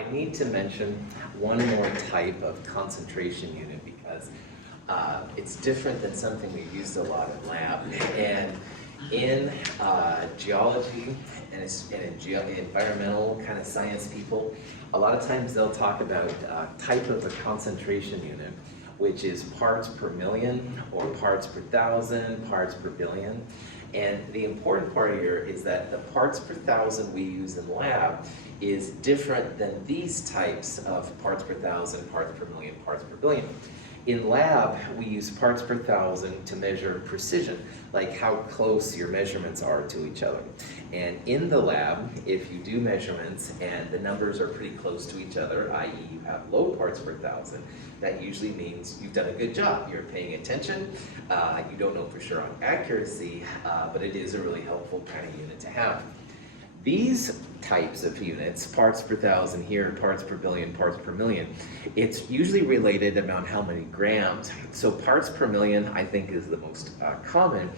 I need to mention one more type of concentration unit because it's different than something we've used a lot in lab. And in geology and in environmental kind of science people, a lot of times they'll talk about type of a concentration unit, which is parts per million or parts per thousand, parts per billion. And the important part here is that the parts per thousand we use in lab is different than these types of parts per thousand, parts per million, parts per billion. In lab, we use parts per thousand to measure precision, like how close your measurements are to each other. And in the lab, if you do measurements and the numbers are pretty close to each other, i.e. you have low parts per thousand, that usually means you've done a good job. You're paying attention. You don't know for sure on accuracy, but it is a really helpful kind of unit to have. These types of units, parts per thousand here, parts per billion, parts per million, it's usually related about how many grams. So parts per million, I think, is the most common.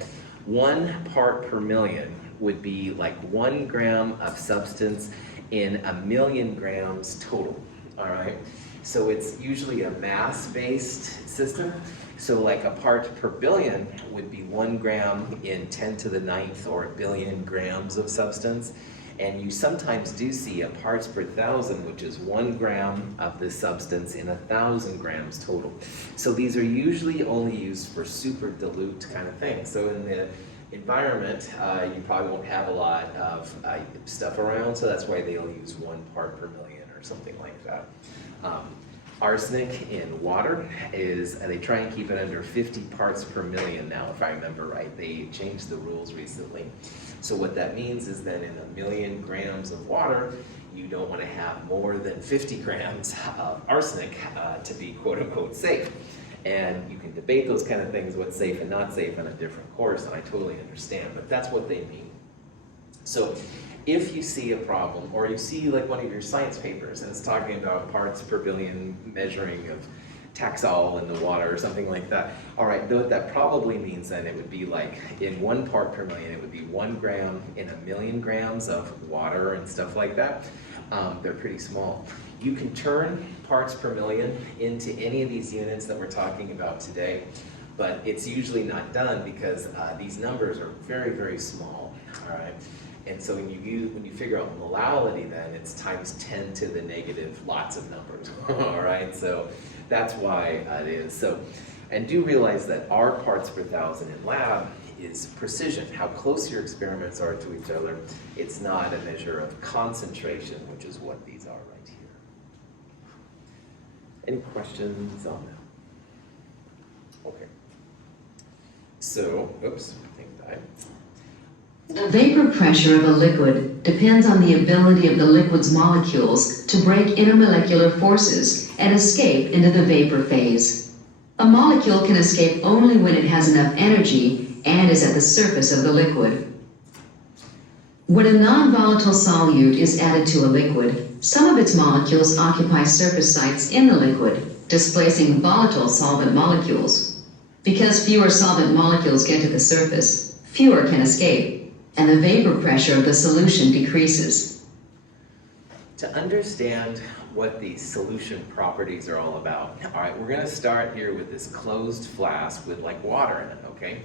1 part per million would be like 1 gram of substance in 1,000,000 grams total, all right? So it's usually a mass-based system. So like a part per billion would be 1 gram in 10 to the 9th or a billion grams of substance. And you sometimes do see a parts per thousand, which is 1 gram of this substance in 1,000 grams total. So these are usually only used for super dilute kind of things. So in the environment, you probably won't have a lot of stuff around, so that's why they'll use 1 part per million or something like that. Arsenic in water is, they try and keep it under 50 parts per million now, if I remember right. They changed the rules recently. So what that means is that in 1,000,000 grams of water, you don't want to have more than 50 grams of arsenic to be quote unquote safe. And you can debate those kind of things, what's safe and not safe in a different course, and I totally understand, but that's what they mean. So if you see a problem, or you see like one of your science papers and it's talking about parts per billion measuring of Taxol in the water or something like that, all right, what that probably means then it would be like in 1 part per million, it would be 1 gram in 1,000,000 grams of water and stuff like that. They're pretty small. You can turn parts per million into any of these units that we're talking about today, but it's usually not done because these numbers are very, very small, all right? And so when you figure out molality, then it's times 10 to the negative lots of numbers, all right? So that's why it is. So, and do realize that our parts per thousand in lab is precision, how close your experiments are to each other. It's not a measure of concentration, which is what these are right here. Any questions on that? Okay. So, oops, I think I died. The vapor pressure of a liquid depends on the ability of the liquid's molecules to break intermolecular forces and escape into the vapor phase. A molecule can escape only when it has enough energy and is at the surface of the liquid. When a non-volatile solute is added to a liquid, some of its molecules occupy surface sites in the liquid, displacing volatile solvent molecules. Because fewer solvent molecules get to the surface, fewer can escape, and the vapor pressure of the solution decreases. To understand what these solution properties are all about, all right, we're going to start here with this closed flask with like water in it, okay?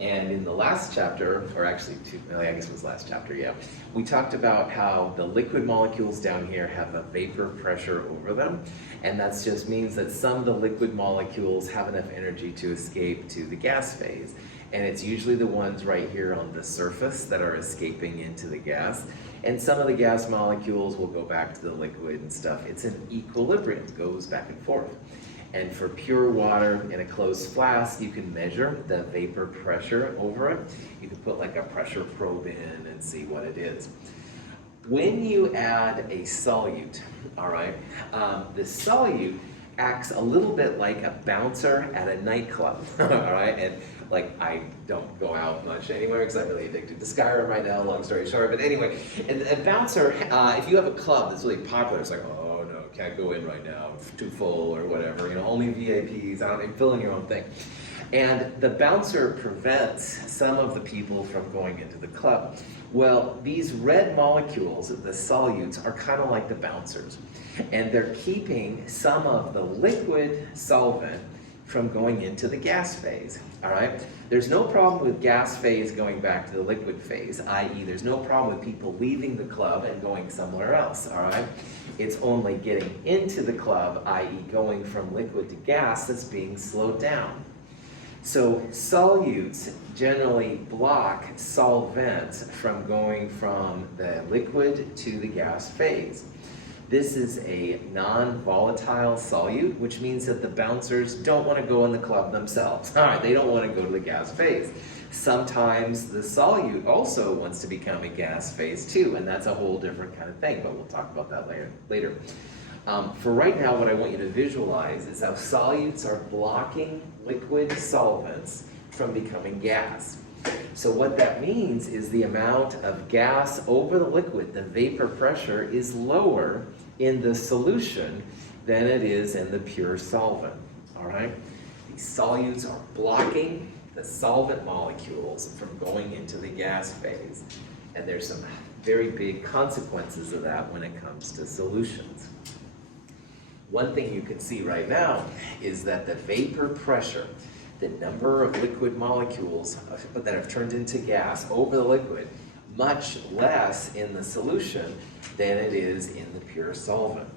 And in the last chapter, or actually I guess it was last chapter, yeah, we talked about how the liquid molecules down here have a vapor pressure over them, and that just means that some of the liquid molecules have enough energy to escape to the gas phase. And it's usually the ones right here on the surface that are escaping into the gas. And some of the gas molecules will go back to the liquid and stuff. It's an equilibrium, it goes back and forth. And for pure water in a closed flask, you can measure the vapor pressure over it. You can put like a pressure probe in and see what it is. When you add a solute, all right, the solute acts a little bit like a bouncer at a nightclub, all right? And like, I don't go out much anywhere because I'm really addicted to Skyrim right now, long story short. But anyway, and a bouncer, if you have a club that's really popular, it's like, oh no, can't go in right now, too full or whatever, you know, only VIPs, I'm filling your own thing. And the bouncer prevents some of the people from going into the club. Well, these red molecules, the solutes, are kind of like the bouncers. And they're keeping some of the liquid solvent from going into the gas phase, all right? There's no problem with gas phase going back to the liquid phase, i.e. there's no problem with people leaving the club and going somewhere else, all right? It's only getting into the club, i.e. going from liquid to gas, that's being slowed down. So solutes generally block solvents from going from the liquid to the gas phase. This is a non-volatile solute, which means that the bouncers don't want to go in the club themselves. All right, they don't want to go to the gas phase. Sometimes the solute also wants to become a gas phase too, and that's a whole different kind of thing, but we'll talk about that later. For right now, what I want you to visualize is how solutes are blocking liquid solvents from becoming gas. So what that means is the amount of gas over the liquid, the vapor pressure, is lower in the solution than it is in the pure solvent, all right? These solutes are blocking the solvent molecules from going into the gas phase. And there's some very big consequences of that when it comes to solutions. One thing you can see right now is that the vapor pressure, the number of liquid molecules that have turned into gas over the liquid, much less in the solution than it is in the pure solvent.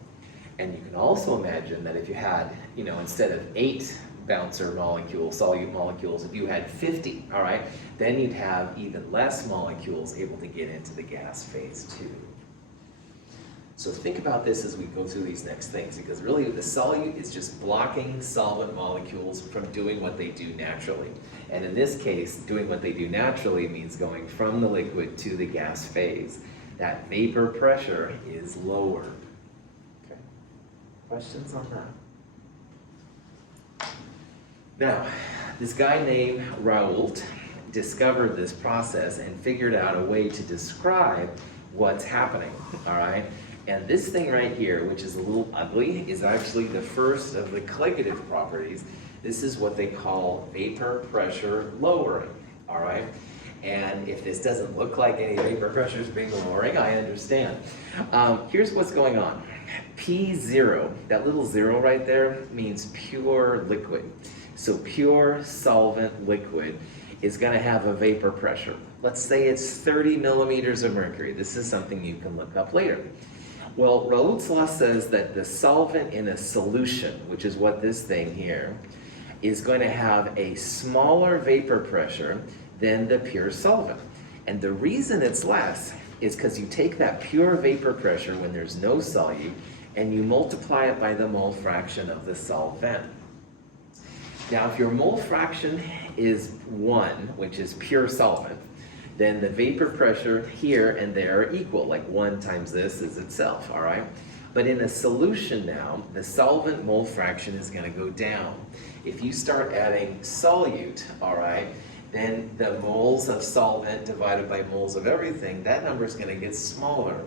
And you can also imagine that if you had, instead of 8 bouncer molecules, solute molecules, if you had 50, all right, then you'd have even less molecules able to get into the gas phase too. So think about this as we go through these next things, because really the solute is just blocking solvent molecules from doing what they do naturally. And in this case, doing what they do naturally means going from the liquid to the gas phase. That vapor pressure is lower. Okay. Questions on that? Now, this guy named Raoult discovered this process and figured out a way to describe what's happening, all right? And this thing right here, which is a little ugly, is actually the first of the colligative properties. This is what they call vapor pressure lowering, all right? And if this doesn't look like any vapor pressure is being lowering, I understand. Here's what's going on. P0, that little 0 right there, means pure liquid. So pure solvent liquid is going to have a vapor pressure. Let's say it's 30 millimeters of mercury. This is something you can look up later. Well, Raoult's law says that the solvent in a solution, which is what this thing here, is going to have a smaller vapor pressure than the pure solvent. And the reason it's less is because you take that pure vapor pressure when there's no solute and you multiply it by the mole fraction of the solvent. Now, if your mole fraction is 1, which is pure solvent, then the vapor pressure here and there are equal, like 1 times this is itself, all right? But in a solution now, the solvent mole fraction is going to go down. If you start adding solute, all right, then the moles of solvent divided by moles of everything, that number is going to get smaller.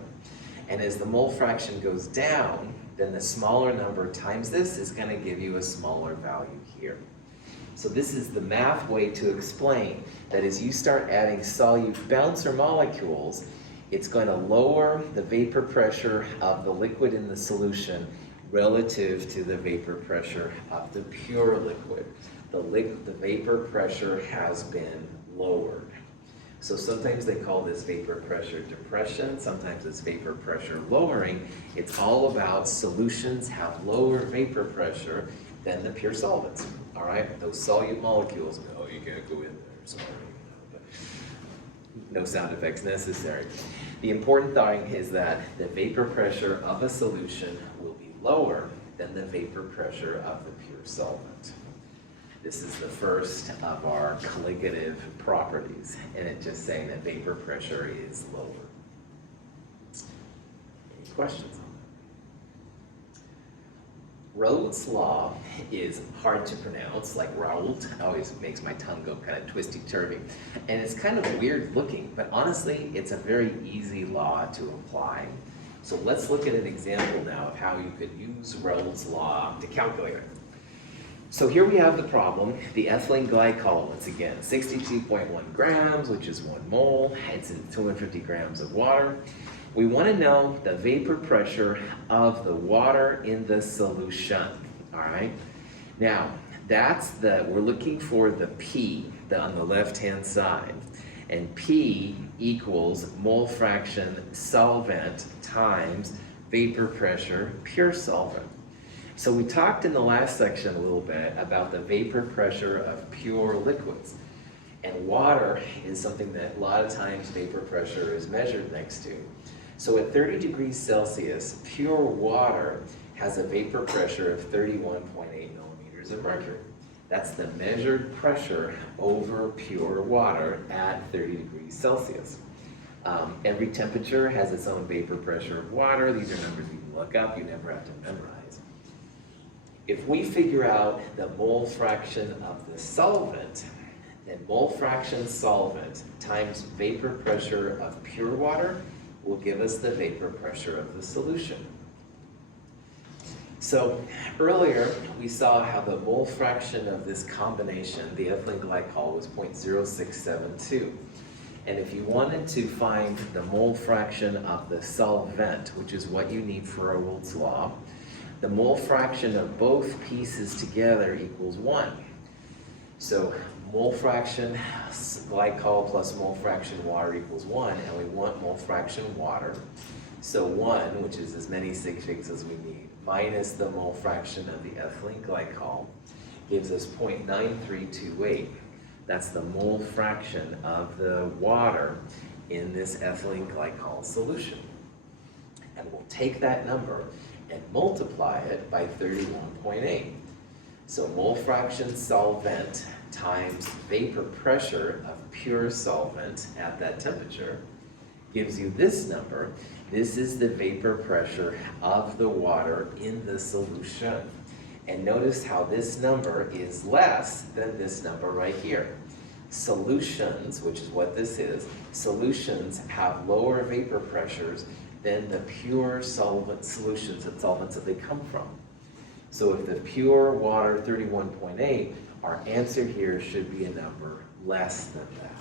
And as the mole fraction goes down, then the smaller number times this is going to give you a smaller value here. So this is the math way to explain that as you start adding solute bouncer molecules, it's going to lower the vapor pressure of the liquid in the solution relative to the vapor pressure of the pure liquid. The vapor pressure has been lowered. So sometimes they call this vapor pressure depression, sometimes it's vapor pressure lowering. It's all about solutions have lower vapor pressure than the pure solvents. All right, those solute molecules, no, you can't go in there, sorry. No sound effects necessary. The important thing is that the vapor pressure of a solution will be lower than the vapor pressure of the pure solvent. This is the first of our colligative properties, and it's just saying that vapor pressure is lower. Any questions on that? Raoult's law is hard to pronounce, like Raoult always makes my tongue go kind of twisty-turvy. And it's kind of weird looking, but honestly, it's a very easy law to apply. So let's look at an example now of how you could use Raoult's law to calculate it. So here we have the problem, the ethylene glycol, once again, 62.1 grams, which is 1 mole. It's in 250 grams of water. We want to know the vapor pressure of the water in the solution, all right? Now, we're looking for the P on the left-hand side. And P equals mole fraction solvent times vapor pressure pure solvent. So we talked in the last section a little bit about the vapor pressure of pure liquids. And water is something that a lot of times vapor pressure is measured next to. So at 30 degrees Celsius, pure water has a vapor pressure of 31.8 millimeters of mercury. That's the measured pressure over pure water at 30 degrees Celsius. Every temperature has its own vapor pressure of water. These are numbers you can look up, you never have to memorize. If we figure out the mole fraction of the solvent, then mole fraction solvent times vapor pressure of pure water will give us the vapor pressure of the solution. So earlier we saw how the mole fraction of this combination, the ethylene glycol, was 0.0672. And if you wanted to find the mole fraction of the solvent, which is what you need for Raoult's law, the mole fraction of both pieces together equals 1. So mole fraction glycol plus mole fraction water equals 1, and we want mole fraction water. So 1, which is as many sig figs as we need, minus the mole fraction of the ethylene glycol, gives us 0.9328. That's the mole fraction of the water in this ethylene glycol solution. And we'll take that number and multiply it by 31.8. So mole fraction solvent times vapor pressure of pure solvent at that temperature gives you this number. This is the vapor pressure of the water in the solution. And notice how this number is less than this number right here. Solutions, which is what this is, solutions have lower vapor pressures than the pure solvent solutions and solvents that they come from. So if the pure water 31.8, our answer here should be a number less than that.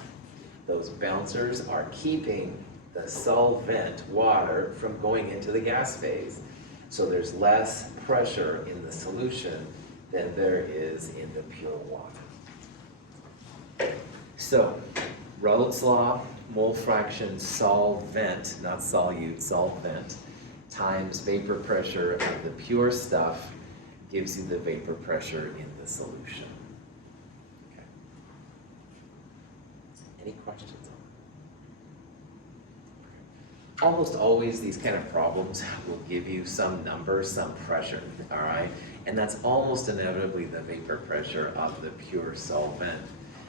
Those bouncers are keeping the solvent water from going into the gas phase. So there's less pressure in the solution than there is in the pure water. So Raoult's law, mole fraction solvent, not solute, solvent, times vapor pressure of the pure stuff gives you the vapor pressure in the solution. Okay. Any questions on that? Almost always these kind of problems will give you some number, some pressure, all right? And that's almost inevitably the vapor pressure of the pure solvent.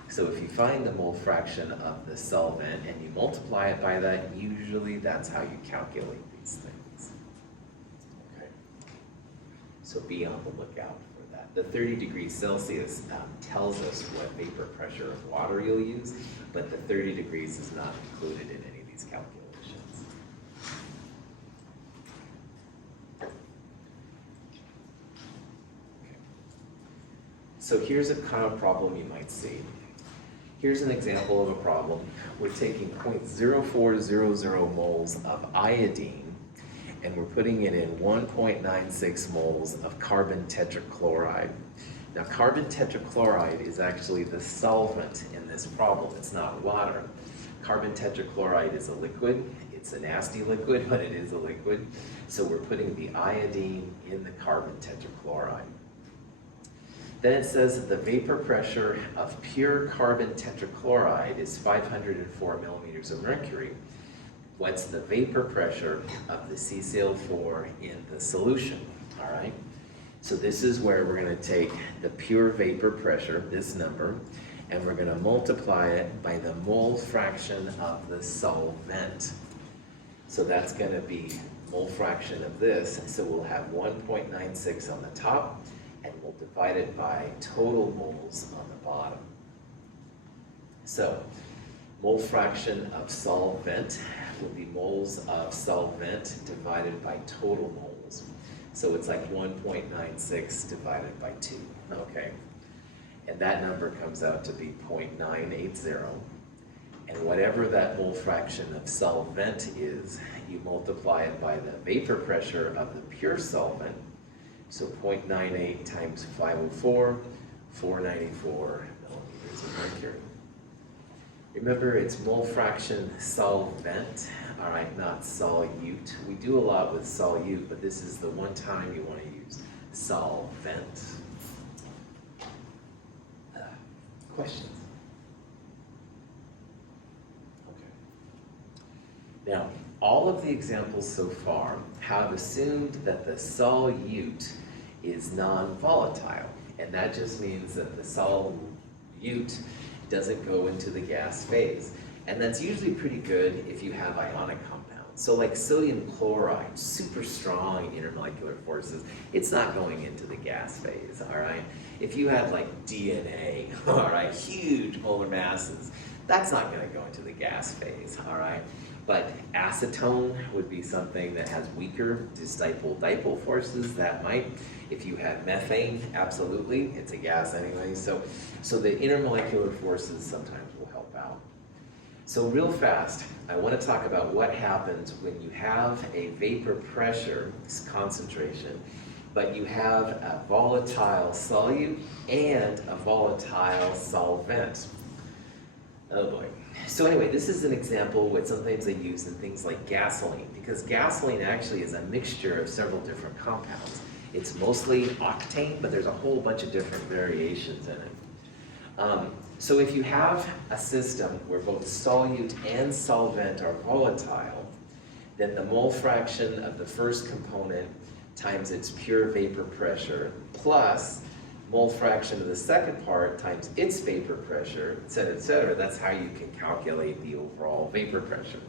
So if you find the mole fraction of the solvent and you multiply it by that, usually that's how you calculate these things. Okay. So be on the lookout for that. The 30 degrees Celsius tells us what vapor pressure of water you'll use, but the 30 degrees is not included in any of these calculations. Okay. So here's a kind of problem you might see. Here's an example of a problem. We're taking 0.0400 moles of iodine and we're putting it in 1.96 moles of carbon tetrachloride. Now carbon tetrachloride is actually the solvent in this problem. It's not water. Carbon tetrachloride is a liquid. It's a nasty liquid, but it is a liquid. So we're putting the iodine in the carbon tetrachloride. Then it says that the vapor pressure of pure carbon tetrachloride is 504 millimeters of mercury. What's the vapor pressure of the CCl4 in the solution? All right. So this is where we're going to take the pure vapor pressure, this number, and we're going to multiply it by the mole fraction of the solvent. So that's going to be mole fraction of this. So we'll have 1.96 on the top, and we'll divide it by total moles on the bottom. So mole fraction of solvent will be moles of solvent divided by total moles. So So it's like 1.96 divided by 2, okay? And that number comes out to be 0.980. And whatever that mole fraction of solvent is, you multiply it by the vapor pressure of the pure solvent. So 0.98 times 504, 494 millimeters of mercury. Remember, it's mole fraction solvent, all right, not solute. We do a lot with solute, but this is the one time you want to use solvent. Questions? Okay. Now, all of the examples so far have assumed that the solute is non-volatile, and that just means that the solute doesn't go into the gas phase. And that's usually pretty good if you have ionic compounds. So like sodium chloride, super strong intermolecular forces, it's not going into the gas phase, all right? If you had like DNA, all right, huge molar masses, that's not gonna go into the gas phase, all right? But acetone would be something that has weaker dipole-dipole forces. That might. If you had methane, absolutely, it's a gas anyway. So the intermolecular forces sometimes will help out. So real fast, I want to talk about what happens when you have a vapor pressure concentration, but you have a volatile solute and a volatile solvent. Oh boy. So anyway, this is an example what sometimes they use in things like gasoline, because gasoline actually is a mixture of several different compounds. It's mostly octane, but there's a whole bunch of different variations in it. So if you have a system where both solute and solvent are volatile, then the mole fraction of the first component times its pure vapor pressure plus mole fraction of the second part times its vapor pressure, et cetera, that's how you can calculate the overall vapor pressure.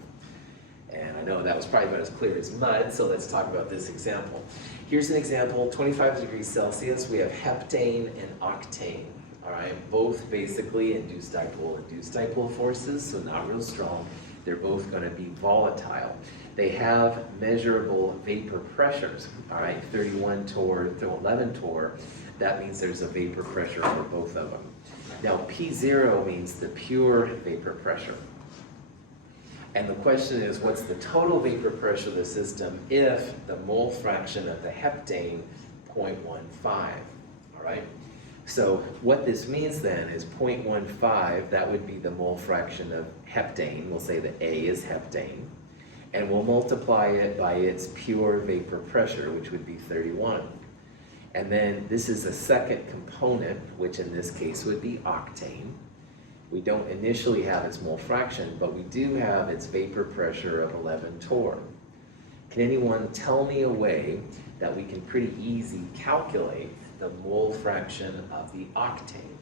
And I know that was probably about as clear as mud, so let's talk about this example. Here's an example, 25 degrees Celsius, we have heptane and octane, all right? Both basically induced dipole forces, so not real strong. They're both gonna be volatile. They have measurable vapor pressures, all right? 31 torr to 11 torr. That means there's a vapor pressure for both of them. Now, P0 means the pure vapor pressure. And the question is, what's the total vapor pressure of the system if the mole fraction of the heptane 0.15, all right? So what this means then is 0.15, that would be the mole fraction of heptane. We'll say that A is heptane. And we'll multiply it by its pure vapor pressure, which would be 31. And then this is a second component, which in this case would be octane. We don't initially have its mole fraction, but we do have its vapor pressure of 11 torr. Can anyone tell me a way that we can pretty easy calculate the mole fraction of the octane?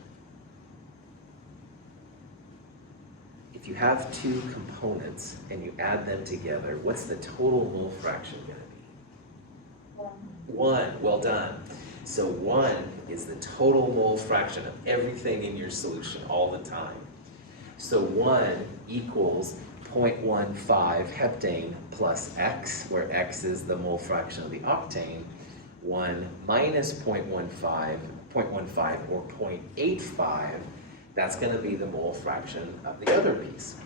If you have two components and you add them together, what's the total mole fraction going to be? 1. Well done. So 1 is the total mole fraction of everything in your solution all the time. So 1 equals 0.15 heptane plus X, where X is the mole fraction of the octane. 1 minus 0.15 or 0.85, that's going to be the mole fraction of the other piece.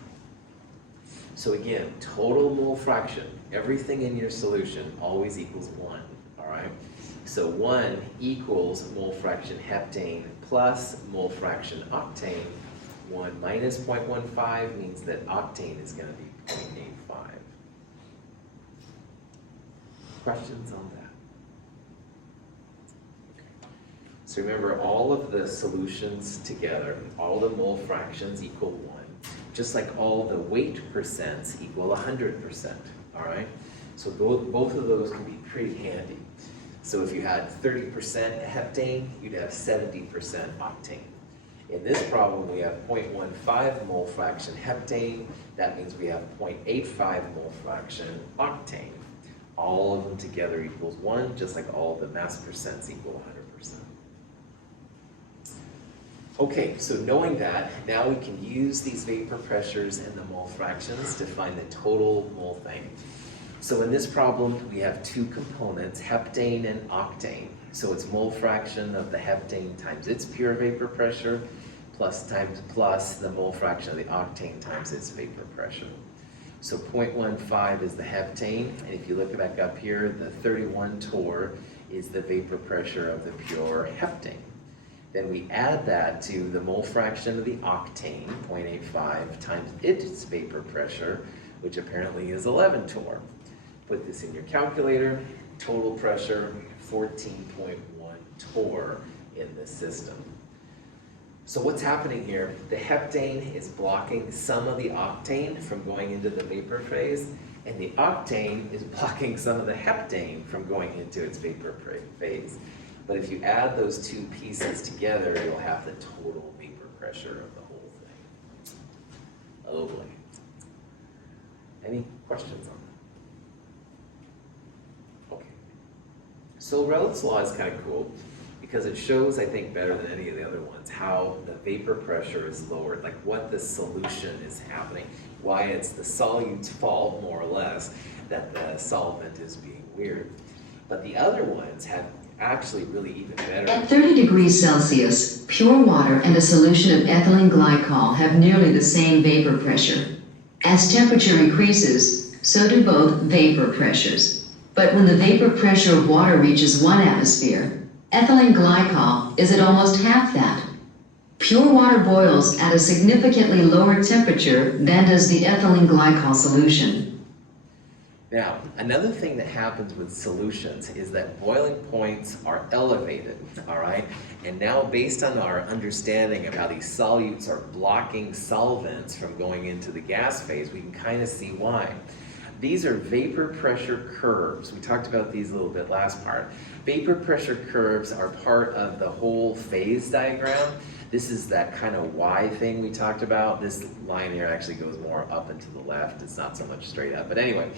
So again, total mole fraction, everything in your solution always equals 1, all right? So 1 equals mole fraction heptane plus mole fraction octane. 1 minus 0.15 means that octane is going to be 0.85. Questions on that? So remember, all of the solutions together, all the mole fractions equal 1, just like all the weight percents equal 100%, all right? So both of those can be pretty handy. So if you had 30% heptane, you'd have 70% octane. In this problem, we have 0.15 mole fraction heptane. That means we have 0.85 mole fraction octane. All of them together equals 1, just like all the mass percents equal 100%. Okay, so knowing that, now we can use these vapor pressures and the mole fractions to find the total mole thing. So in this problem, we have two components, heptane and octane. So it's mole fraction of the heptane times its pure vapor pressure plus the mole fraction of the octane times its vapor pressure. So 0.15 is the heptane, and if you look back up here, the 31 torr is the vapor pressure of the pure heptane. Then we add that to the mole fraction of the octane, 0.85, times its vapor pressure, which apparently is 11 torr. Put this in your calculator, total pressure, 14.1 torr in this system. So what's happening here? The heptane is blocking some of the octane from going into the vapor phase, and the octane is blocking some of the heptane from going into its vapor phase. But if you add those two pieces together, you'll have the total vapor pressure of the whole thing. Oh boy. Any questions on that? Okay. So Raoult's law is kind of cool because it shows, I think, better than any of the other ones, how the vapor pressure is lowered, like what the solution is happening, why it's the solute's fault, more or less, that the solvent is being weird. But the other ones have actually really even better. At 30 degrees Celsius, pure water and a solution of ethylene glycol have nearly the same vapor pressure. As temperature increases, so do both vapor pressures. But when the vapor pressure of water reaches 1 atmosphere, ethylene glycol is at almost half that. Pure water boils at a significantly lower temperature than does the ethylene glycol solution. Now, another thing that happens with solutions is that boiling points are elevated, all right? And now, based on our understanding of how these solutes are blocking solvents from going into the gas phase, we can kind of see why. These are vapor pressure curves. We talked about these a little bit last part. Vapor pressure curves are part of the whole phase diagram. This is that kind of Y thing we talked about. This line here actually goes more up and to the left. It's not so much straight up. But anyway,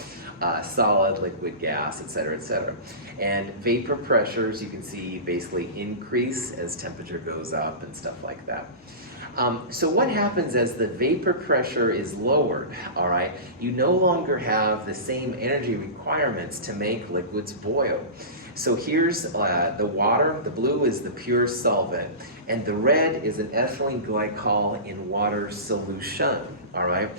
solid, liquid, gas, et cetera, et cetera. And vapor pressures, you can see, basically increase as temperature goes up and stuff like that. So what happens as the vapor pressure is lowered, all right? You no longer have the same energy requirements to make liquids boil. So here's the water, the blue is the pure solvent, and the red is an ethylene glycol in water solution, all right?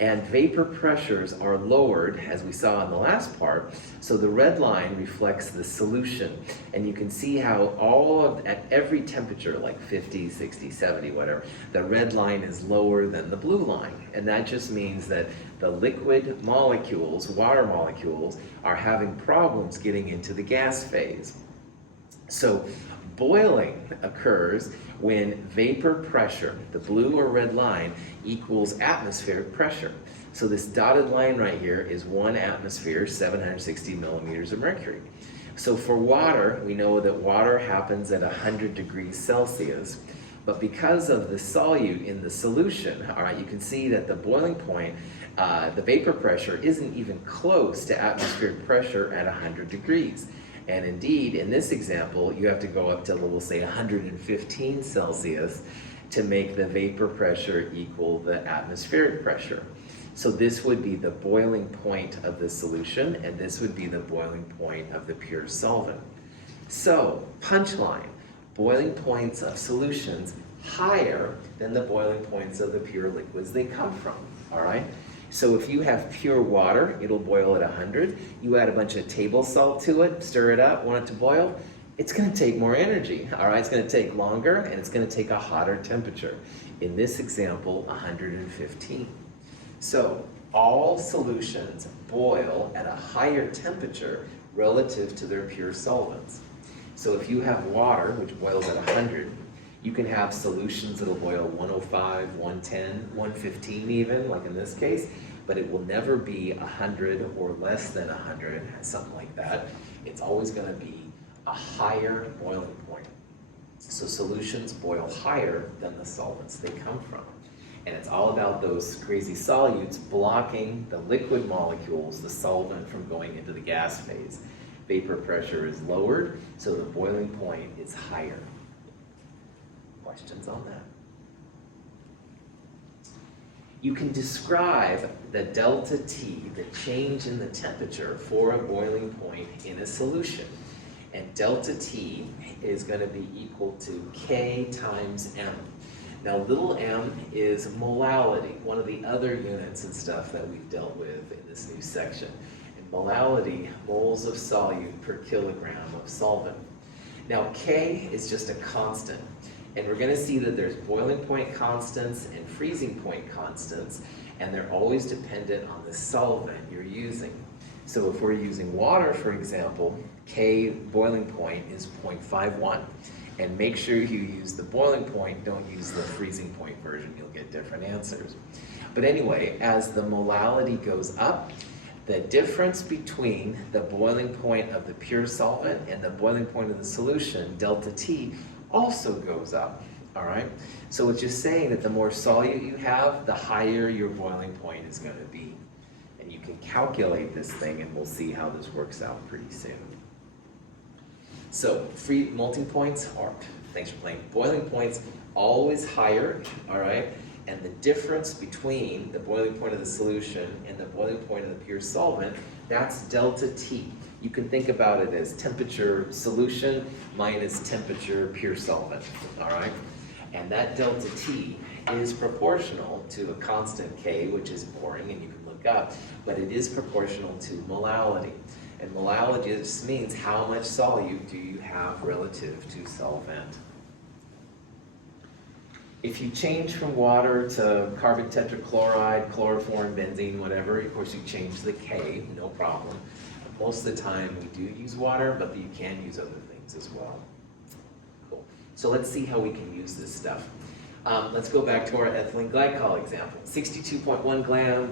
And vapor pressures are lowered, as we saw in the last part, so the red line reflects the solution. And you can see how at every temperature, like 50, 60, 70, whatever, the red line is lower than the blue line. And that just means that the liquid molecules, water molecules, are having problems getting into the gas phase. So boiling occurs when vapor pressure, the blue or red line, equals atmospheric pressure. So this dotted line right here is 1 atmosphere, 760 millimeters of mercury. So for water, we know that water happens at 100 degrees Celsius, but because of the solute in the solution, all right, you can see that the boiling point, the vapor pressure isn't even close to atmospheric pressure at 100 degrees. And indeed, in this example, you have to go up to, we'll say, 115 Celsius to make the vapor pressure equal the atmospheric pressure. So this would be the boiling point of the solution, and this would be the boiling point of the pure solvent. So, punchline, boiling points of solutions higher than the boiling points of the pure liquids they come from, all right? So if you have pure water, it'll boil at 100. You add a bunch of table salt to it, stir it up, want it to boil, it's going to take more energy, all right? It's going to take longer, and it's going to take a hotter temperature. In this example, 115. So all solutions boil at a higher temperature relative to their pure solvents. So if you have water, which boils at 100, you can have solutions that'll boil 105, 110, 115 even, like in this case, but it will never be 100 or less than 100, something like that. It's always going to be a higher boiling point. So solutions boil higher than the solvents they come from. And it's all about those crazy solutes blocking the liquid molecules, the solvent, from going into the gas phase. Vapor pressure is lowered, so the boiling point is higher. Questions on that? You can describe the delta T, the change in the temperature for a boiling point in a solution. And delta T is going to be equal to K times M. Now little m is molality, one of the other units and stuff that we've dealt with in this new section. And molality, moles of solute per kilogram of solvent. Now K is just a constant. And we're going to see that there's boiling point constants and freezing point constants, and they're always dependent on the solvent you're using. So if we're using water, for example, K boiling point is 0.51. And make sure you use the boiling point, don't use the freezing point version, you'll get different answers. But anyway, as the molality goes up, the difference between the boiling point of the pure solvent and the boiling point of the solution, delta T, also goes up, all right? So it's just saying that the more solute you have, the higher your boiling point is going to be. And you can calculate this thing, and we'll see how this works out pretty soon. So free melting points are, thanks for playing, boiling points always higher, all right? And the difference between the boiling point of the solution and the boiling point of the pure solvent, that's delta T. You can think about it as temperature solution minus temperature pure solvent, all right? And that delta T is proportional to a constant K, which is boring and you can look up, but it is proportional to molality. And molality just means how much solute do you have relative to solvent. If you change from water to carbon tetrachloride, chloroform, benzene, whatever, of course you change the K, no problem. Most of the time we do use water, but you can use other things as well. Cool. So let's see how we can use this stuff. Let's go back to our ethylene glycol example. 62.1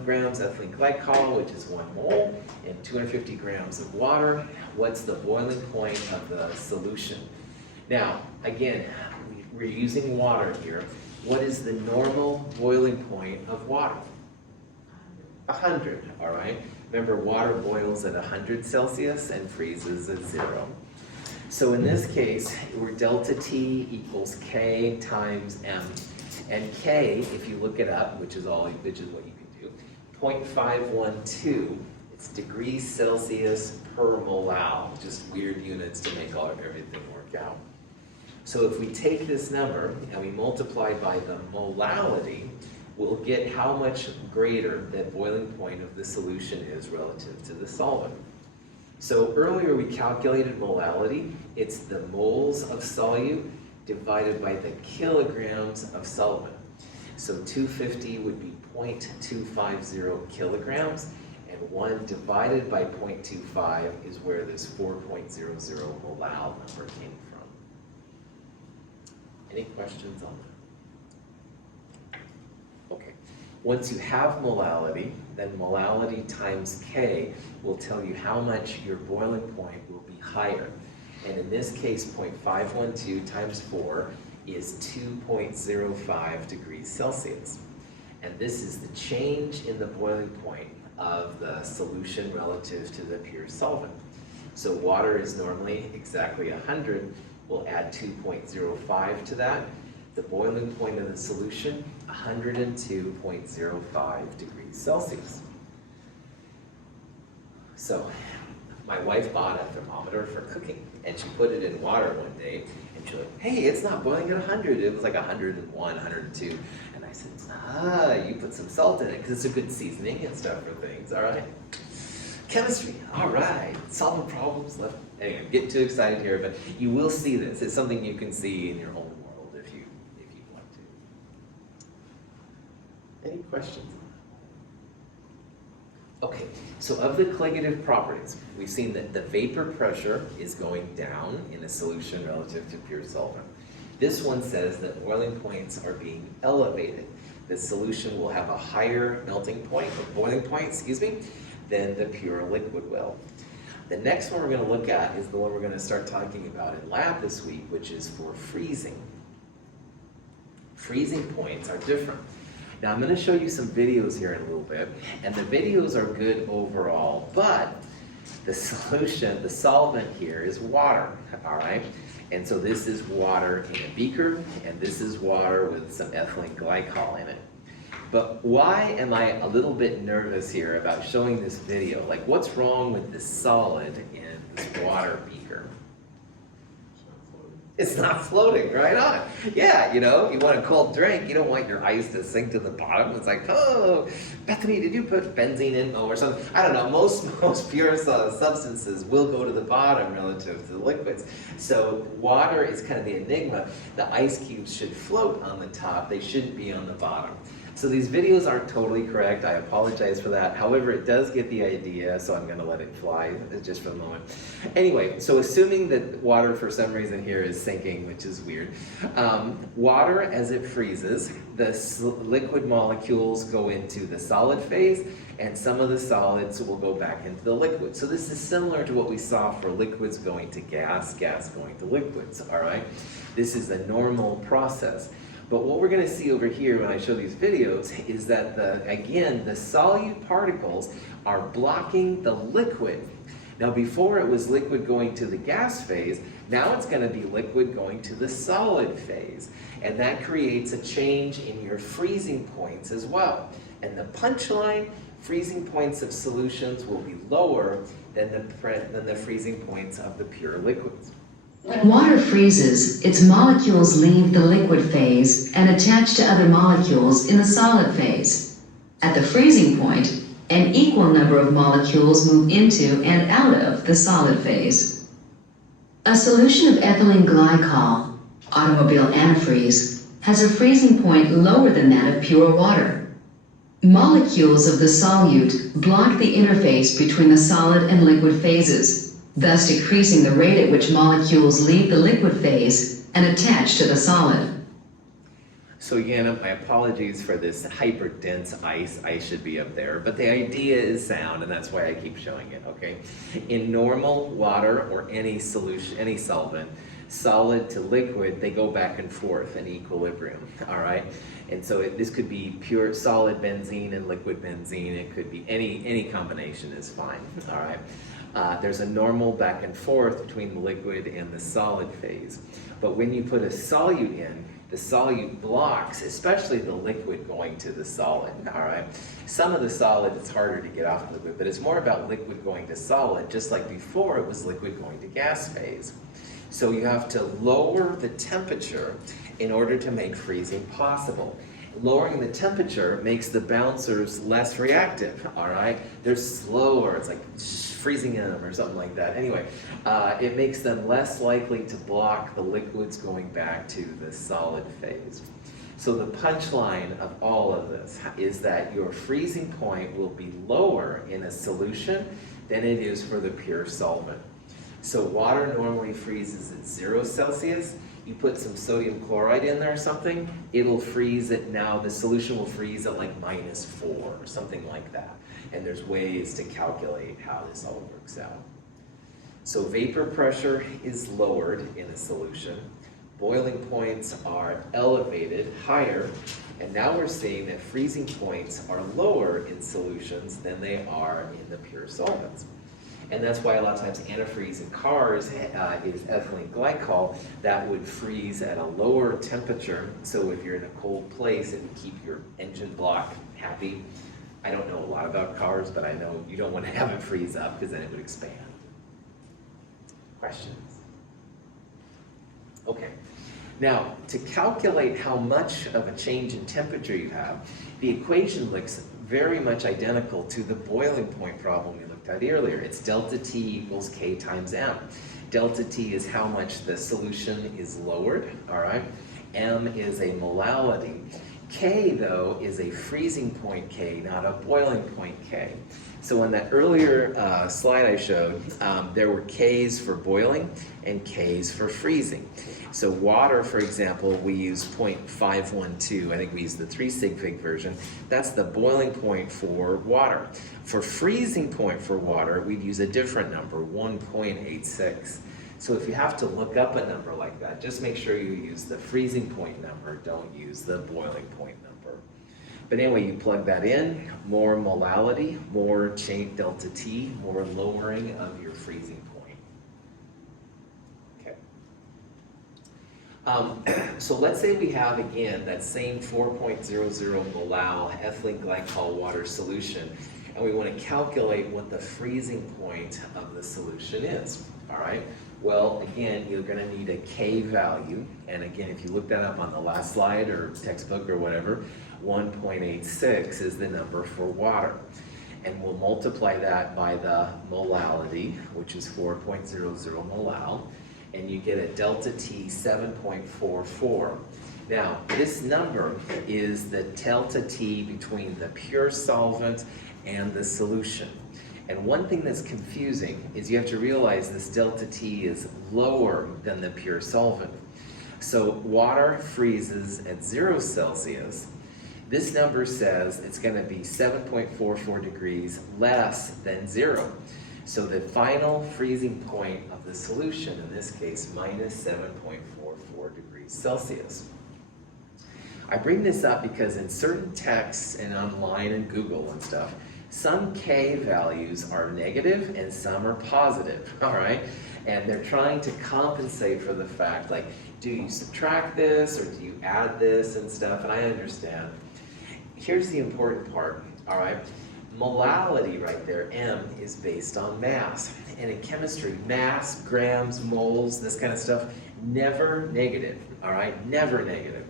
grams ethylene glycol, which is 1 mole, and 250 grams of water. What's the boiling point of the solution? Now, again, we're using water here. What is the normal boiling point of water? 100, all right? Remember, water boils at 100 Celsius and freezes at 0. So in this case, we're delta T equals K times M. And K, if you look it up, which is what you can do, 0.512, it's degrees Celsius per molal, just weird units to make everything work out. So if we take this number and we multiply by the molality, we'll get how much greater that boiling point of the solution is relative to the solvent. So earlier we calculated molality. It's the moles of solute divided by the kilograms of solvent. So 250 would be 0.250 kilograms, and 1 divided by 0.25 is where this 4.00 molal number came from. Any questions on that? Okay. Once you have molality, then molality times K will tell you how much your boiling point will be higher. And in this case, 0.512 times 4 is 2.05 degrees Celsius. And this is the change in the boiling point of the solution relative to the pure solvent. So water is normally exactly 100. We'll add 2.05 to that. The boiling point of the solution, 102.05 degrees Celsius. So my wife bought a thermometer for cooking, and she put it in water one day, and she's like, hey, it's not boiling at 100. It was like 101, 102. And I said, you put some salt in it, because it's a good seasoning and stuff for things, all right? Chemistry, all right. Solving problems left. Anyway, I'm getting too excited here, but you will see this. It's something you can see in your own world if you want to. Any questions? Okay, so of the colligative properties, we've seen that the vapor pressure is going down in a solution relative to pure solvent. This one says that boiling points are being elevated. The solution will have a higher melting point, or boiling point, than the pure liquid will. The next one we're going to look at is the one we're going to start talking about in lab this week, which is for freezing. Freezing points are different. Now I'm going to show you some videos here in a little bit, and the videos are good overall, but the solution, the solvent here is water, all right? And so this is water in a beaker, and this is water with some ethylene glycol in it. But why am I a little bit nervous here about showing this video? Like, what's wrong with this solid in this water beaker? It's not floating, right on. Yeah, you know, you want a cold drink, you don't want your ice to sink to the bottom. It's like, oh, Bethany, did you put benzene in or something? I don't know, most pure substances will go to the bottom relative to the liquids. So water is kind of the enigma. The ice cubes should float on the top, they shouldn't be on the bottom. So these videos aren't totally correct, I apologize for that. However, it does get the idea, so I'm gonna let it fly just for the moment. Anyway, so assuming that water for some reason here is sinking, which is weird, water as it freezes, the liquid molecules go into the solid phase, and some of the solids will go back into the liquid. So this is similar to what we saw for liquids going to gas, gas going to liquids, all right? This is a normal process. But what we're going to see over here when I show these videos is that, again, the solute particles are blocking the liquid. Now before it was liquid going to the gas phase, now it's going to be liquid going to the solid phase. And that creates a change in your freezing points as well. And the punchline, freezing points of solutions will be lower than the freezing points of the pure liquids. When water freezes, its molecules leave the liquid phase and attach to other molecules in the solid phase. At the freezing point, an equal number of molecules move into and out of the solid phase. A solution of ethylene glycol, automobile antifreeze, has a freezing point lower than that of pure water. Molecules of the solute block the interface between the solid and liquid phases, thus decreasing the rate at which molecules leave the liquid phase and attach to the solid. So again, my apologies for this hyper-dense ice. Ice should be up there, but the idea is sound, and that's why I keep showing it, okay? In normal water or any solution, any solvent, solid to liquid, they go back and forth in equilibrium, all right? And so this could be pure solid benzene and liquid benzene. It could be any combination is fine, all right? There's a normal back and forth between the liquid and the solid phase. But when you put a solute in, the solute blocks, especially the liquid going to the solid, all right? Some of the solid, it's harder to get off the liquid, but it's more about liquid going to solid, just like before it was liquid going to gas phase. So you have to lower the temperature in order to make freezing possible. Lowering the temperature makes the bouncers less reactive, all right? They're slower, it's like freezing in them or something like that. Anyway, it makes them less likely to block the liquids going back to the solid phase. So the punchline of all of this is that your freezing point will be lower in a solution than it is for the pure solvent. So water normally freezes at 0 Celsius. You put some sodium chloride in there or something, it'll freeze it now, the solution will freeze at like -4 or something like that. And there's ways to calculate how this all works out. So vapor pressure is lowered in a solution. Boiling points are elevated higher. And now we're seeing that freezing points are lower in solutions than they are in the pure solvents. And that's why a lot of times antifreeze in cars is ethylene glycol. That would freeze at a lower temperature. So if you're in a cold place, it would keep your engine block happy. I don't know a lot about cars, but I know you don't want to have it freeze up because then it would expand. Questions? Okay. Now, to calculate how much of a change in temperature you have, the equation looks very much identical to the boiling point problem we looked at earlier. It's delta T equals K times M. Delta T is how much the solution is lowered, all right? M is a molality. K, though, is a freezing point K, not a boiling point K. So in that earlier slide I showed, there were Ks for boiling and Ks for freezing. So water, for example, we use 0.512. I think we use the 3 sig fig version. That's the boiling point for water. For freezing point for water, we'd use a different number, 1.86. So if you have to look up a number like that, just make sure you use the freezing point number, don't use the boiling point number. But anyway, you plug that in, more molality, more change delta T, more lowering of your freezing point. Okay. So let's say we have, again, that same 4.00 molal ethylene glycol water solution, and we want to calculate what the freezing point of the solution is, all right? Well, again, you're going to need a K value, and again, if you look that up on the last slide or textbook or whatever, 1.86 is the number for water. And we'll multiply that by the molality, which is 4.00 molal, and you get a delta T 7.44. Now, this number is the delta T between the pure solvent and the solution. And one thing that's confusing is you have to realize this delta T is lower than the pure solvent. So water freezes at 0 Celsius. This number says it's going to be 7.44 degrees less than 0. So the final freezing point of the solution, in this case, minus 7.44 degrees Celsius. I bring this up because in certain texts and online and Google and stuff, some K values are negative and some are positive, all right? And they're trying to compensate for the fact, like, do you subtract this or do you add this and stuff? And I understand. Here's the important part, all right? Molality right there, M, is based on mass. And in chemistry, mass, grams, moles, this kind of stuff, never negative, all right? Never negative.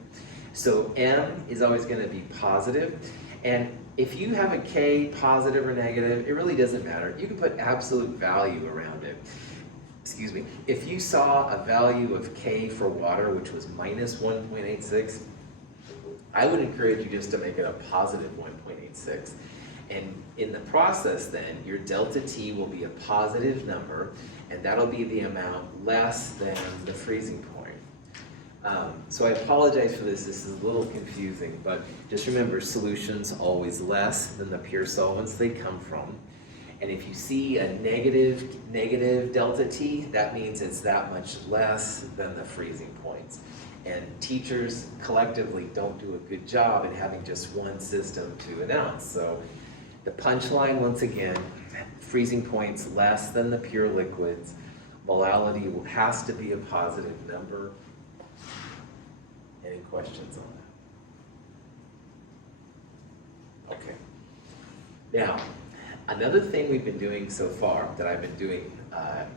So M is always going to be positive. And if you have a K, positive or negative, it really doesn't matter. You can put absolute value around it. Excuse me. If you saw a value of K for water, which was minus 1.86, I would encourage you just to make it a positive 1.86. And in the process then, your delta T will be a positive number, and that'll be the amount less than the freezing point. So I apologize for this is a little confusing, but just remember solutions always less than the pure solvents they come from. And if you see a negative delta T, that means it's that much less than the freezing points. And teachers collectively don't do a good job in having just one system to announce. So the punchline, once again, freezing points less than the pure liquids. Molality has to be a positive number. Any questions on that? Okay. Now, another thing we've been doing so far, that I've been doing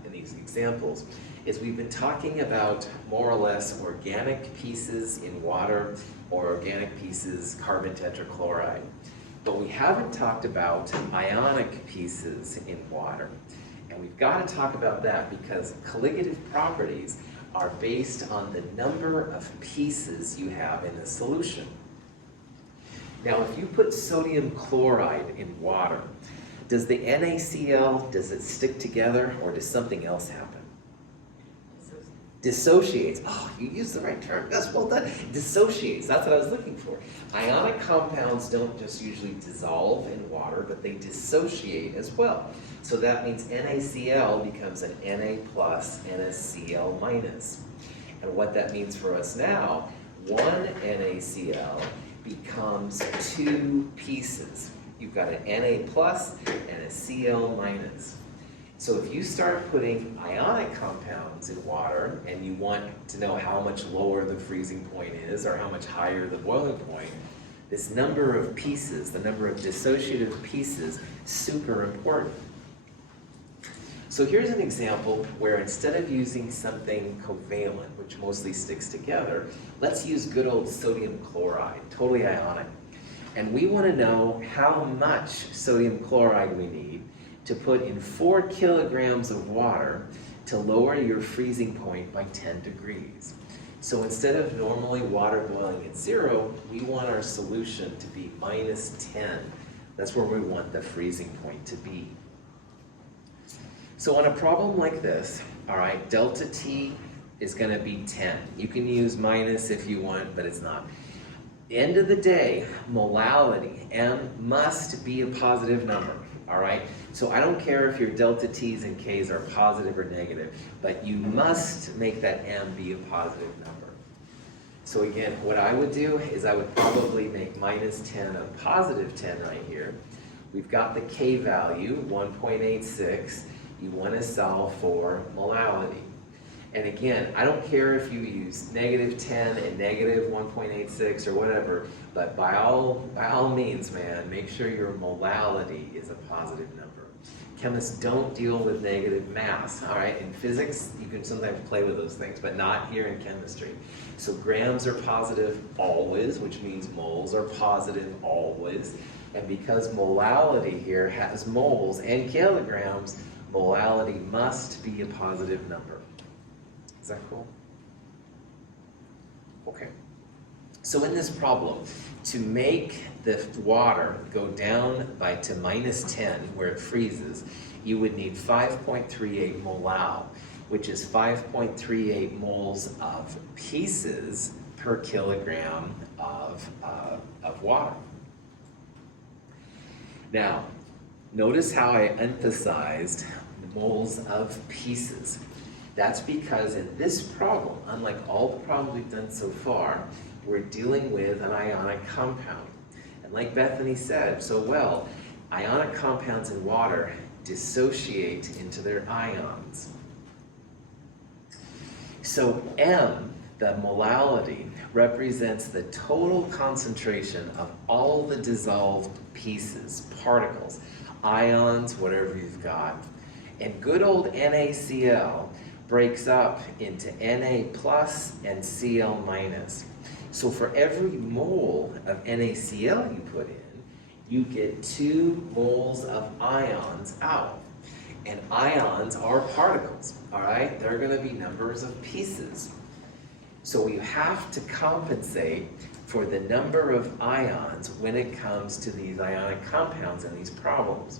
in these examples, is we've been talking about more or less organic pieces in water or organic pieces carbon tetrachloride. But we haven't talked about ionic pieces in water. And we've got to talk about that because colligative properties are based on the number of pieces you have in a solution. Now, if you put sodium chloride in water, does the NaCl, does it stick together or does something else happen? Dissociates. Oh, you used the right term. That's well done. Dissociates. That's what I was looking for. Ionic compounds don't just usually dissolve in water, but they dissociate as well. So that means NaCl becomes an Na plus and a Cl minus. And what that means for us now, one NaCl becomes two pieces. You've got an Na plus and a Cl minus. So if you start putting ionic compounds in water and you want to know how much lower the freezing point is or how much higher the boiling point, this number of pieces, the number of dissociative pieces, super important. So here's an example where instead of using something covalent, which mostly sticks together, let's use good old sodium chloride, totally ionic. And we want to know how much sodium chloride we need to put in 4 kilograms of water to lower your freezing point by 10 degrees. So instead of normally water boiling at 0, we want our solution to be minus 10. That's where we want the freezing point to be. So on a problem like this, all right, delta T is going to be 10. You can use minus if you want, but it's not. End of the day, molality, M, must be a positive number. All right, so I don't care if your delta T's and K's are positive or negative, but you must make that M be a positive number. So again, what I would do is I would probably make minus 10 a positive 10 right here. We've got the K value, 1.86. You want to solve for molality. And again, I don't care if you use -10 and -1.86 or whatever, but by all means, man, make sure your molality is a positive number. Chemists don't deal with negative mass, all right? In physics, you can sometimes play with those things, but not here in chemistry. So grams are positive always, which means moles are positive always. And because molality here has moles and kilograms, molality must be a positive number. Is that cool? Okay. So in this problem, to make the water go down to -10 where it freezes, you would need 5.38 molal, which is 5.38 moles of pieces per kilogram of water. Now, notice how I emphasized moles of pieces. That's because in this problem, unlike all the problems we've done so far, we're dealing with an ionic compound. And like Bethany said so well, ionic compounds in water dissociate into their ions. So M, the molality, represents the total concentration of all the dissolved pieces, particles, ions, whatever you've got. And good old NaCl breaks up into Na plus and Cl minus. So for every mole of NaCl you put in, you get 2 moles of ions out. And ions are particles, all right? They're going to be numbers of pieces. So you have to compensate for the number of ions when it comes to these ionic compounds and these problems.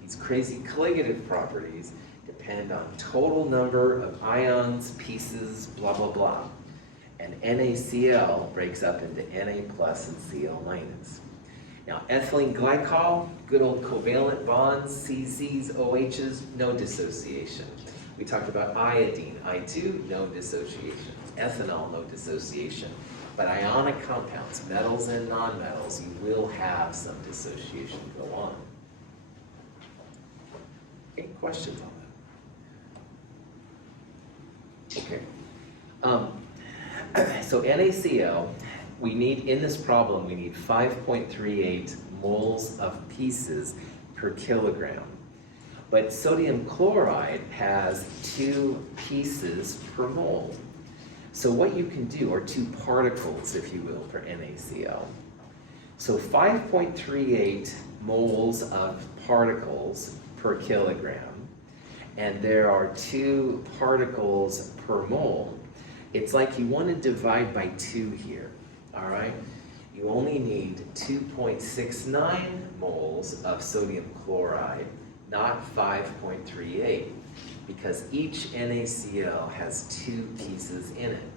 These crazy colligative properties depend on total number of ions, pieces, blah, blah, blah. And NaCl breaks up into Na plus and Cl minus. Now, ethylene glycol, good old covalent bonds, CCs, OHs, no dissociation. We talked about iodine, I2, no dissociation. Ethanol, no dissociation. But ionic compounds, metals and nonmetals, you will have some dissociation go on. Any questions on that? Okay. So NaCl, we need, in this problem, we need 5.38 moles of pieces per kilogram. But sodium chloride has 2 pieces per mole. So what you can do, or 2 particles, if you will, for NaCl. So 5.38 moles of particles per kilogram, and there are 2 particles per mole. It's like you want to divide by 2 here, all right? You only need 2.69 moles of sodium chloride, not 5.38, because each NaCl has 2 pieces in it.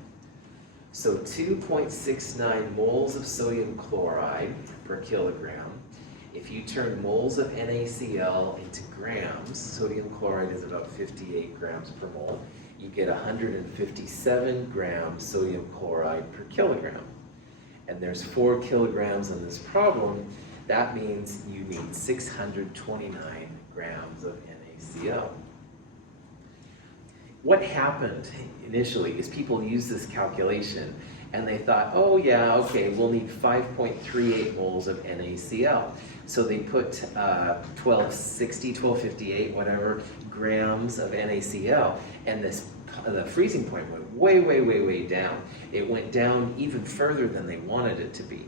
So 2.69 moles of sodium chloride per kilogram. If you turn moles of NaCl into grams, sodium chloride is about 58 grams per mole, you get 157 grams sodium chloride per kilogram. And there's 4 kilograms in this problem. That means you need 629 grams of NaCl. What happened initially is people used this calculation and they thought, oh yeah, okay, we'll need 5.38 moles of NaCl. So they put 1260, 1258, whatever, grams of NaCl, and the freezing point went way, way, way, way down. It went down even further than they wanted it to be.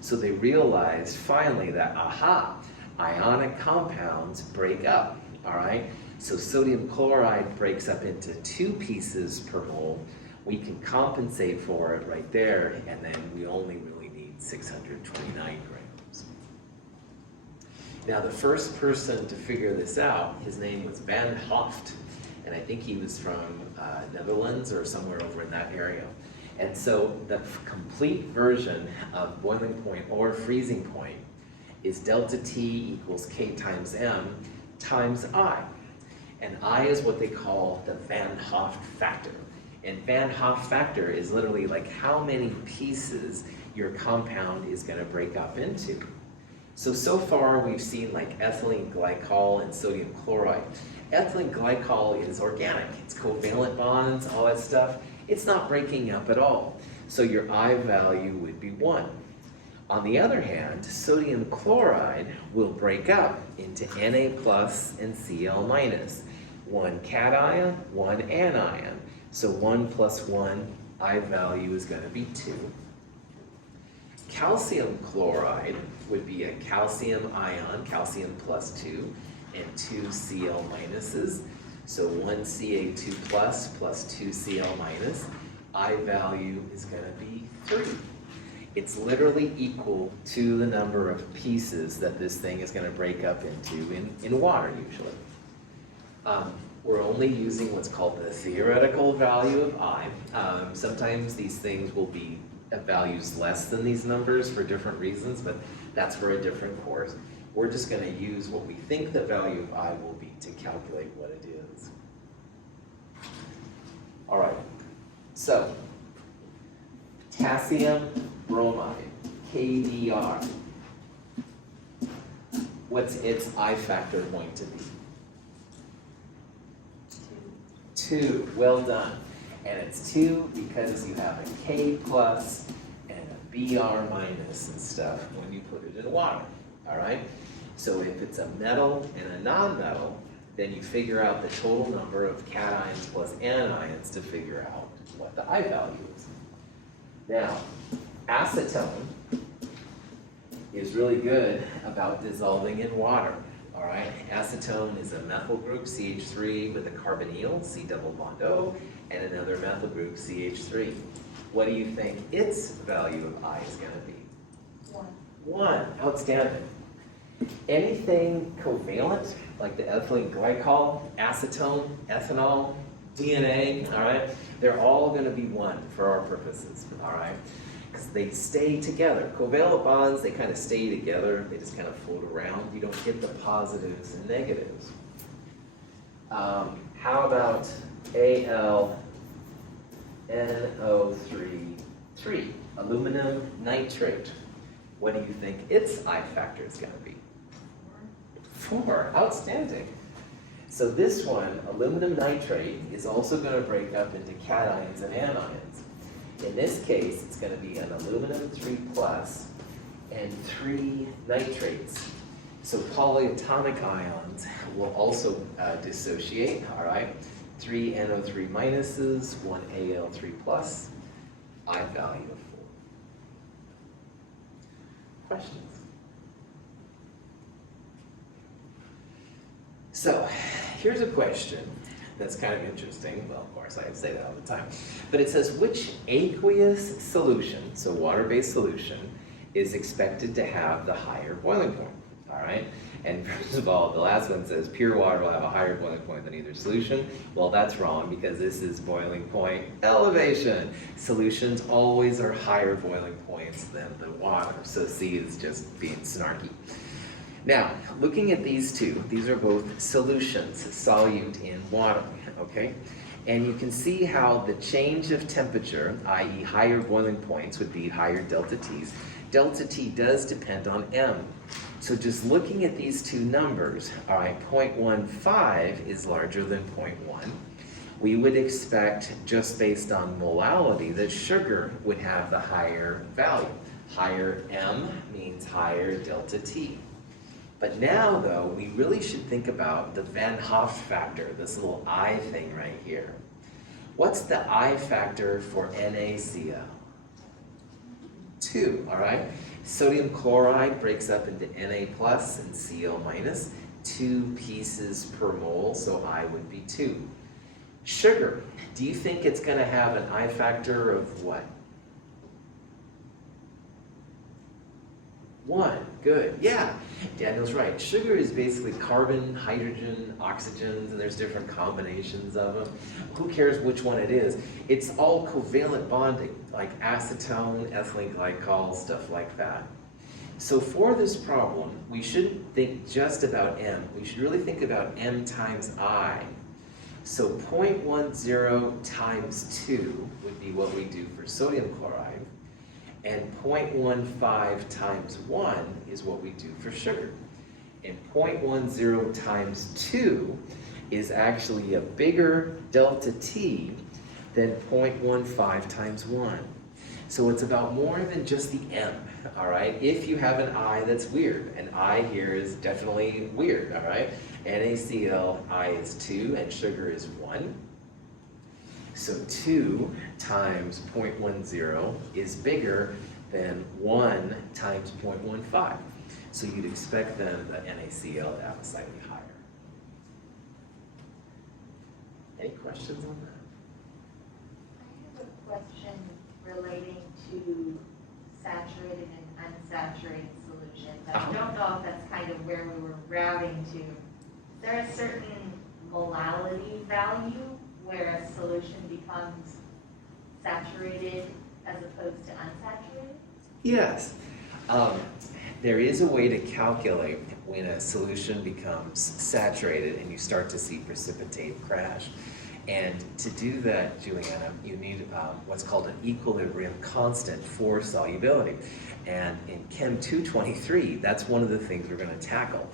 So they realized finally that, aha, ionic compounds break up, all right? So sodium chloride breaks up into 2 pieces per mole. We can compensate for it right there, and then we only really need 629 grams. Now, the first person to figure this out, his name was Van Hoft, and I think he was from Netherlands or somewhere over in that area. And so the complete version of boiling point or freezing point is delta T equals K times M times I. And I is what they call the Van Hoft factor. And Van Hoft factor is literally like how many pieces your compound is going to break up into. So far we've seen like ethylene glycol and sodium chloride. Ethylene glycol is organic. It's covalent bonds, all that stuff. It's not breaking up at all. So your I value would be 1. On the other hand, sodium chloride will break up into Na plus and Cl minus. 1 cation, 1 anion. So 1 plus 1, I value is going to be 2. Calcium chloride would be a calcium ion, calcium plus 2, and 2 Cl minuses. So 1 Ca2 plus 2 Cl minus. I value is going to be 3. It's literally equal to the number of pieces that this thing is going to break up into in water usually. We're only using what's called the theoretical value of I. Sometimes these things will be at values less than these numbers for different reasons, but that's for a different course. We're just going to use what we think the value of I will be to calculate what it is. All right, so potassium bromide, KBr. What's its I factor going to be? 2. Well done. And it's 2 because you have a K plus and a Br minus and stuff when you put it in water. All right? So if it's a metal and a non-metal, then you figure out the total number of cations plus anions to figure out what the I value is. Now, acetone is really good about dissolving in water. All right, acetone is a methyl group, CH3, with a carbonyl, C double bond O, and another methyl group, CH3. What do you think its value of I is going to be? 1. 1. Outstanding. Anything covalent, like the ethylene glycol, acetone, ethanol, DNA, all right, they're all going to be 1 for our purposes, all right? Because they stay together. Covalent bonds, they kind of stay together. They just kind of float around. You don't get the positives and negatives. How about AlNO3, aluminum nitrate? What do you think its I factor is going to be? 4. Outstanding. So this one, aluminum nitrate, is also going to break up into cations and anions. In this case, it's going to be an aluminum 3 plus and 3 nitrates. So polyatomic ions will also dissociate, all right? 3 NO3 minuses, 1 Al3 plus, I value of 4. Questions? So here's a question that's kind of interesting. Well, of course, I say that all the time. But it says, which aqueous solution, so water-based solution, is expected to have the higher boiling point? All right? And first of all, the last one says pure water will have a higher boiling point than either solution. Well, that's wrong because this is boiling point elevation. Solutions always are higher boiling points than the water. So C is just being snarky. Now, looking at these two, these are both solutions, solute in water, okay? And you can see how the change of temperature, i.e. higher boiling points, would be higher delta T's. Delta T does depend on M. So just looking at these two numbers, all right, 0.15 is larger than 0.1. We would expect, just based on molality, that sugar would have the higher value. Higher M means higher delta T. But now, though, we really should think about the Van Hoft factor, this little I thing right here. What's the I factor for NaCl? 2, all right? Sodium chloride breaks up into Na plus and Cl minus, 2 pieces per mole, so I would be 2. Sugar, do you think it's going to have an I factor of what? 1, good, yeah. Daniel's right. Sugar is basically carbon, hydrogen, oxygens, and there's different combinations of them. Who cares which one it is? It's all covalent bonding, like acetone, ethylene glycol, stuff like that. So for this problem, we shouldn't think just about M. We should really think about M times I. So 0.10 times 2 would be what we do for sodium chloride. And 0.15 times 1 is what we do for sugar. And 0.10 times 2 is actually a bigger delta T than 0.15 times 1. So it's about more than just the M, all right? If you have an I that's weird, and I here is definitely weird, all right? NaCl, I is 2, and sugar is 1. So 2 times 0.10 is bigger than 1 times 0.15. So you'd expect then the NaCl to have a slightly higher. Any questions on that? I have a question relating to saturated and unsaturated solutions. I don't know if that's kind of where we were routing to. Is there a certain molality value where a solution becomes saturated as opposed to unsaturated? Yes. There is a way to calculate when a solution becomes saturated and you start to see precipitate crash. And to do that, Juliana, you need what's called an equilibrium constant for solubility. And in Chem 223, that's one of the things we're going to tackle.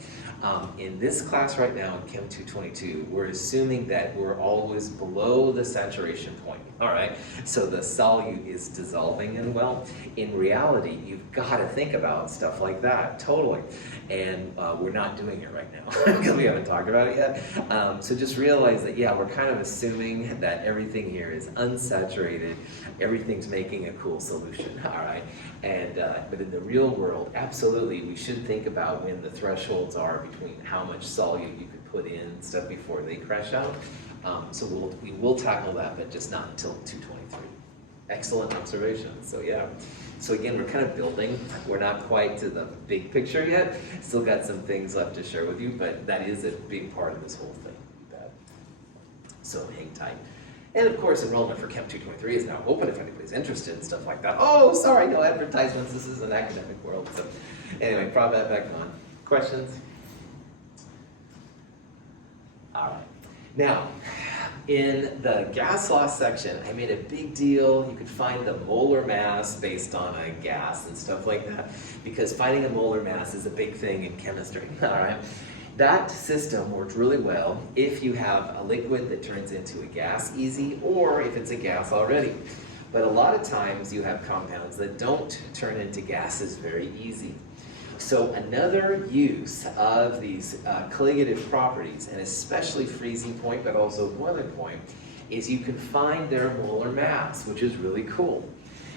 In this class right now, in Chem 222, we're assuming that we're always below the saturation point, all right? So the solute is dissolving, and well, in reality, you've got to think about stuff like that, totally. And we're not doing it right now, because we haven't talked about it yet. So just realize that, yeah, we're kind of assuming that everything here is unsaturated, everything's making a cool solution, all right? And but in the real world, absolutely, we should think about when the thresholds are between how much solute you could put in and stuff before they crash out. So we will tackle that, but just not until 223. Excellent observation. So yeah. So again, we're kind of building. We're not quite to the big picture yet. Still got some things left to share with you, but that is a big part of this whole thing. So hang tight. And of course, enrollment for Chem 223 is now open if anybody's interested in stuff like that. Oh, sorry, no advertisements. This is an academic world. So anyway, prop that back on. Questions? All right. Now, in the gas law section, I made a big deal. You could find the molar mass based on a gas and stuff like that, because finding a molar mass is a big thing in chemistry, all right? That system works really well if you have a liquid that turns into a gas easy, or if it's a gas already. But a lot of times you have compounds that don't turn into gases very easy. So another use of these colligative properties, and especially freezing point, but also boiling point, is you can find their molar mass, which is really cool.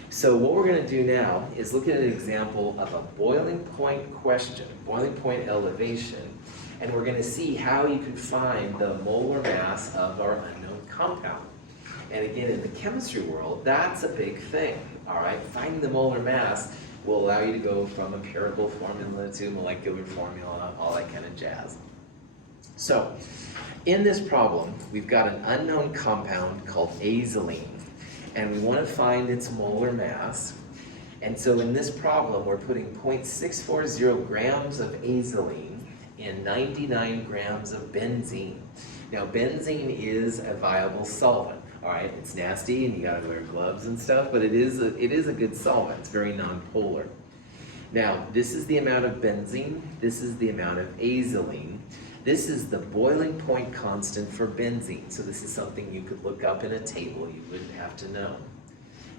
So what we're going to do now is look at an example of a boiling point question, boiling point elevation, and we're going to see how you can find the molar mass of our unknown compound. And again, in the chemistry world, that's a big thing, all right? Finding the molar mass will allow you to go from empirical formula to molecular formula, all that kind of jazz. So, in this problem, we've got an unknown compound called azolene, and we want to find its molar mass. And so in this problem, we're putting 0.640 grams of azolene in 99 grams of benzene. Now, benzene is a viable solvent. All right, it's nasty and you gotta wear gloves and stuff, but it is a good solvent. It's very nonpolar. Now, this is the amount of benzene, this is the amount of azolene, this is the boiling point constant for benzene. So this is something you could look up in a table, you wouldn't have to know.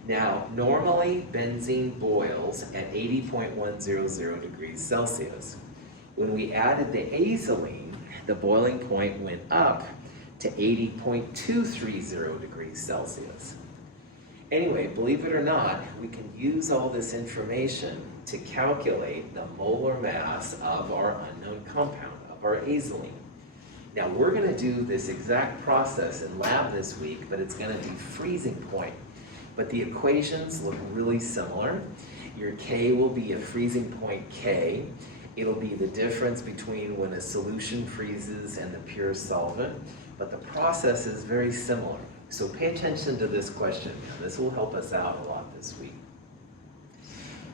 Now, normally benzene boils at 80.100 degrees Celsius. When we added the azolene, the boiling point went up to 80.230 degrees Celsius. Anyway, believe it or not, we can use all this information to calculate the molar mass of our unknown compound, of our azolene. Now, we're going to do this exact process in lab this week, but it's going to be freezing point. But the equations look really similar. Your K will be a freezing point K. It'll be the difference between when a solution freezes and the pure solvent. But the process is very similar. So pay attention to this question. This will help us out a lot this week.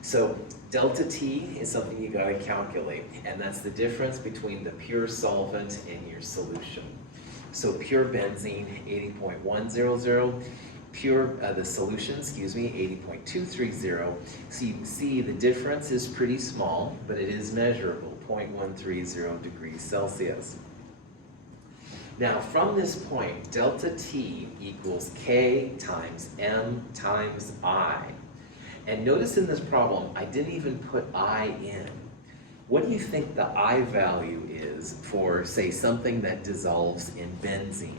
So delta T is something you got to calculate, and that's the difference between the pure solvent and your solution. So pure benzene, 80.100. the solution, 80.230. So you can see the difference is pretty small, but it is measurable, 0.130 degrees Celsius. Now, from this point, delta T equals K times M times I. And notice in this problem, I didn't even put I in. What do you think the I value is for, say, something that dissolves in benzene?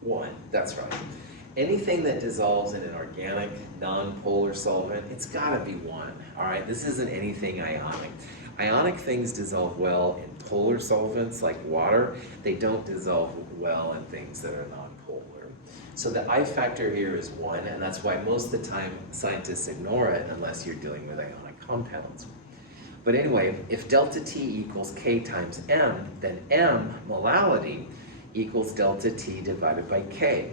1, that's right. Anything that dissolves in an organic, non-polar solvent, it's gotta be 1, all right? This isn't anything ionic. Ionic things dissolve well in polar solvents like water. They don't dissolve well in things that are non-polar. So the I factor here is 1, and that's why most of the time scientists ignore it unless you're dealing with ionic compounds. But anyway, if delta T equals K times M, then M, molality, equals delta T divided by K.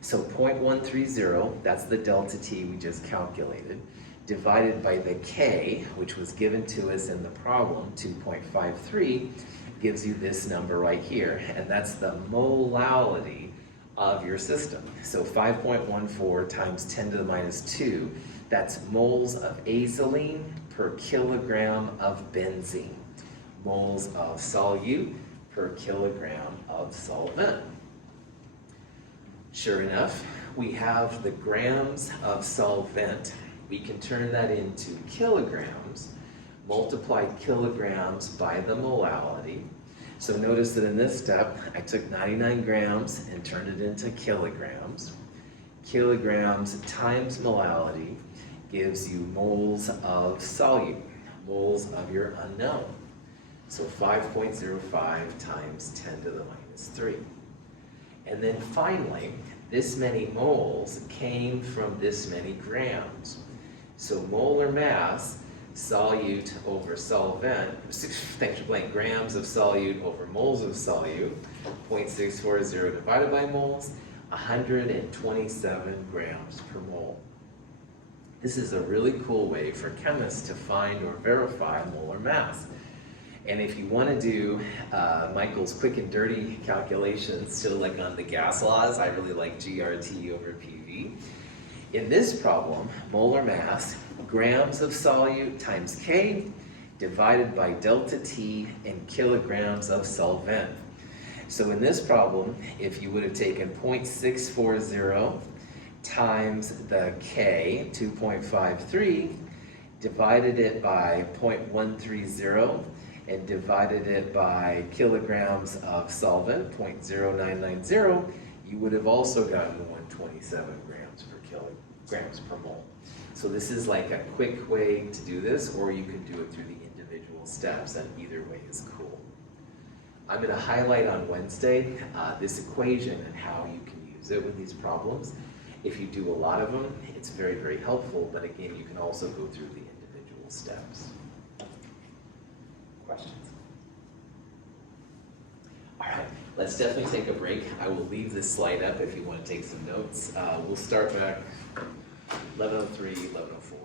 So 0.130, that's the delta T we just calculated, divided by the K, which was given to us in the problem, 2.53, gives you this number right here, and that's the molality of your system. So 5.14 times 10 to the minus 2, that's moles of azolene per kilogram of benzene. Moles of solute per kilogram of solvent. Sure enough, we have the grams of solvent. We can turn that into kilograms, multiply kilograms by the molality. So notice that in this step, I took 99 grams and turned it into kilograms. Kilograms times molality gives you moles of solute, moles of your unknown. So 5.05 times 10 to the minus 3. And then finally, this many moles came from this many grams. So molar mass, solute over solvent, thanks for playing, grams of solute over moles of solute, 0.640 divided by moles, 127 grams per mole. This is a really cool way for chemists to find or verify molar mass. And if you want to do Michael's quick and dirty calculations, so like on the gas laws, I really like GRT over PV. In this problem, molar mass, grams of solute times K, divided by delta T in kilograms of solvent. So in this problem, if you would have taken 0.640 times the K, 2.53, divided it by 0.130, and divided it by kilograms of solvent, 0.0990, you would have also gotten 127 grams per mole. So this is like a quick way to do this, or you can do it through the individual steps, and either way is cool. I'm going to highlight on Wednesday this equation and how you can use it with these problems. If you do a lot of them, it's very, very helpful, but again, you can also go through the individual steps. Questions? All right, let's definitely take a break. I will leave this slide up if you want to take some notes. We'll start back 11:03, 11:04.